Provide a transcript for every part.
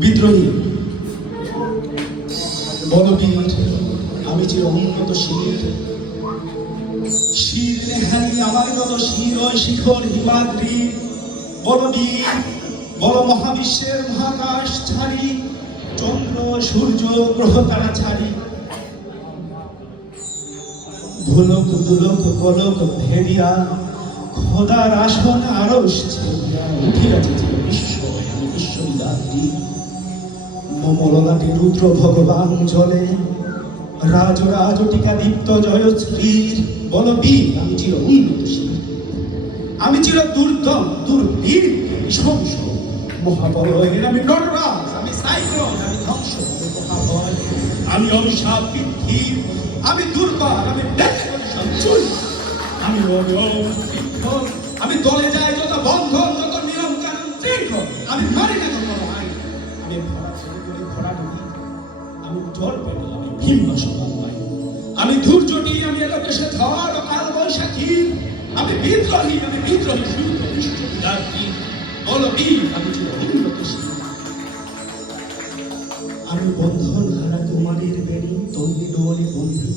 বিদ্রোহী। বলবীর আমি চির উন্নত শির শির নেহারি আমার মত শির শিখর হিমাদ্রি। বলবীর বল মহাবিশ্বের মহাকাশ ছাড়ি। চন্দ্র, সূর্য, গ্রহ তারা ছাড়ি। ভুলক, দুলক কলক ভেদিয়া খোদার আসন আরস ছেড়িয়া উঠিয়াছে যে বিশ্ব আমি বিশ্ববিদাত্রী রুদ্র ভগবান জলে। রাজ রাজ টিকা দীপ্ত জয় শ্রীর। বলবীর আমি চির আমি চির দুর্বীর আমি আমি সাইক্লোন, আমি ধ্বংস। মহাবল আমি অভিশাপ বৃদ্ধির আমি দুর্বল, আমি আমি আমি দলে যাই যত বন্ধন, যত নিয়ম শৃঙ্খল আমি মারি না আমি করে ভরা আমি ভিন্ন সকাল পাই আমি ধৈর্যটি আমি এলোকেশে ঝড় ও কাল বৈশাখী। আমি বিদ্রোহী আমি বিদ্রোহী বলো আমি আমি বন্ধন হারা কুমারীর বেণী তন্নি নয়নে বন্ধু।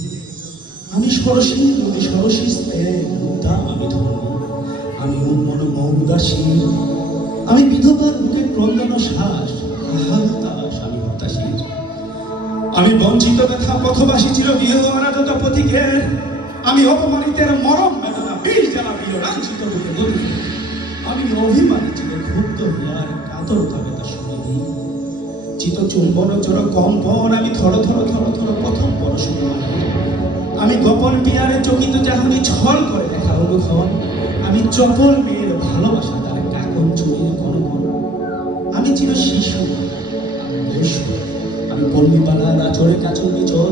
আমি সরসী নদী সরসী স্পেন আমি ধন্য। আমি উন্মন মৌদাসী আমি বিধবার বুকে ক্রন্দন শ্বাস আমি হতাশী। আমি বঞ্চিত ব্যথা পথবাসী গৃহমারা যত পথিকের। আমি অপমানিতের মরম বেদনা বিষ জ্বালা প্রিয় লাঞ্ছিত বুকে আমি অভিমানী চিরে ক্ষুব্ধ হইয়ার কাতরতা বেতা শুনিবি চিত চুম্বন চর কম্পন, আমি থর থর থর থর প্রথম পরশুরাম আমি গোপন পিয়ারে চকিত চাহনি ছল করে দেখা অনুক্ষণ আমি চপল মেয়ের ভালোবাসা কাকন চুরির আমি চির শিশু। আমি পল্লীপালা রাচরে কাচর বিচর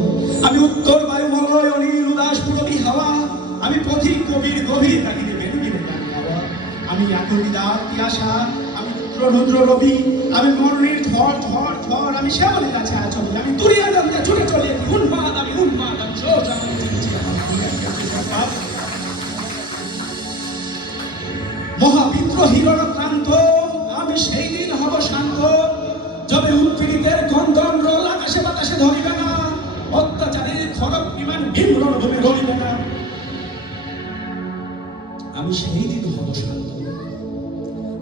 আমি উত্তর বায়ুমলয় অনিল উদাস পুরবী হাওয়া। আমি পথিক কবির গভীর বেনুগিরে গান গাওয়া আমি আকুলিদার তিয়াসা আমি রুদ্র রবি। আমি মরণের ঝড় ঝড় ঝড়। আমি শ্যামলের কাছে আচমি আমি দুরিয়া মহাবিদ্রোহী রণক্রান্ত আমি সেই দিন হব শান্ত। যবে উৎপীড়িতের গন্ধন রোল আকাশে বাতাসে ধরিবে না, অত্যাচারের খরক বিমান ভীম রণভূমে রলিবে না। আমি সেই দিন হব শান্ত।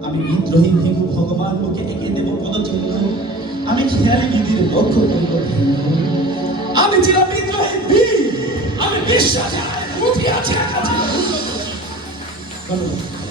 আমি বিদ্রোহী ভিগু ভগবান লোকে এঁকে দেব পদচিহ্ন। আমি খেয়ালি বিধির লক্ষ্য করিব ভিন্ন। আমি চির বিদ্রোহী বীর। আমি বিশ্বাস। উঠিয়াছে ধন্যবাদ